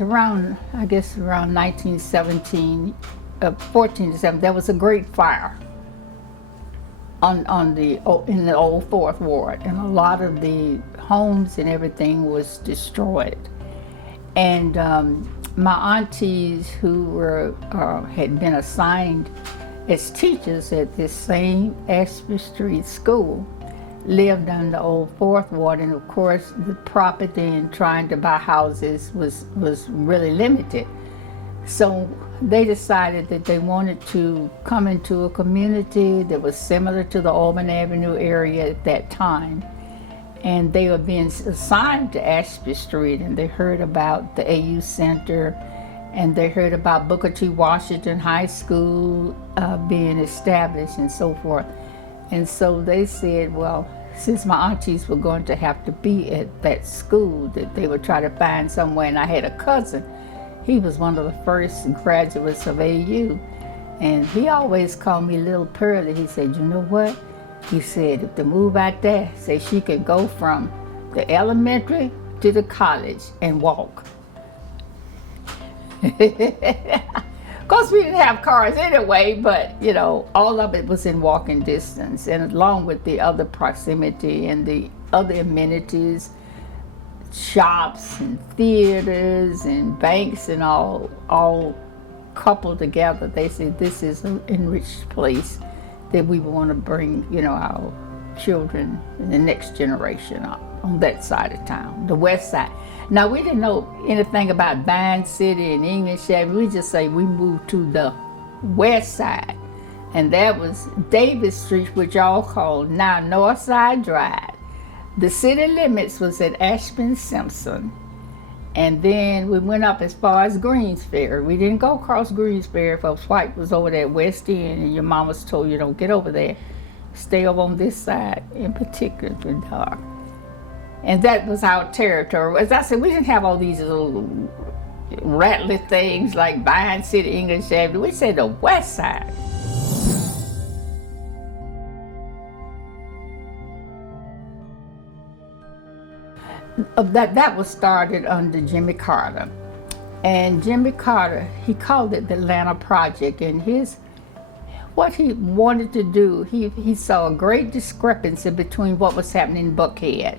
Around, I guess, around 1917, 14 to 7, there was a great fire in the old Fourth Ward, and a lot of the homes and everything was destroyed. And my aunties who had been assigned as teachers at this same Ashby Street school lived on the old Fourth Ward, and of course the property and trying to buy houses was really limited. So they decided that they wanted to come into a community that was similar to the Auburn Avenue area at that time. And they were being assigned to Ashby Street, and they heard about the AU Center, and they heard about Booker T. Washington High School being established and so forth. And so they said, well, since my aunties were going to have to be at that school, that they would try to find somewhere. And I had a cousin. He was one of the first graduates of AU. And he always called me Little Pearlie. He said, you know what? He said, if they move out there, say she could go from the elementary to the college and walk. Of course, we didn't have cars anyway, but, you know, all of it was in walking distance, and along with the other proximity and the other amenities, shops and theaters and banks and all coupled together. They said this is an enriched place that we want to bring, you know, our children and the next generation up on that side of town, the West Side. Now, we didn't know anything about Vine City and English Avenue. We just say we moved to the West Side, and that was Davis Street, which y'all call now North Side Drive. The city limits was at Ashby Simpson, and then we went up as far as Greensferry. We didn't go across Greensferry, folks. White was over there at West End, and your mama's told you don't get over there. Stay over on this side, in particular, the dark. And that was our territory. As I said, we didn't have all these little rattly things like Vine City, English Avenue. We said the West Side. That was started under Jimmy Carter. And Jimmy Carter, he called it the Atlanta Project. And what he wanted to do, he saw a great discrepancy between what was happening in Buckhead.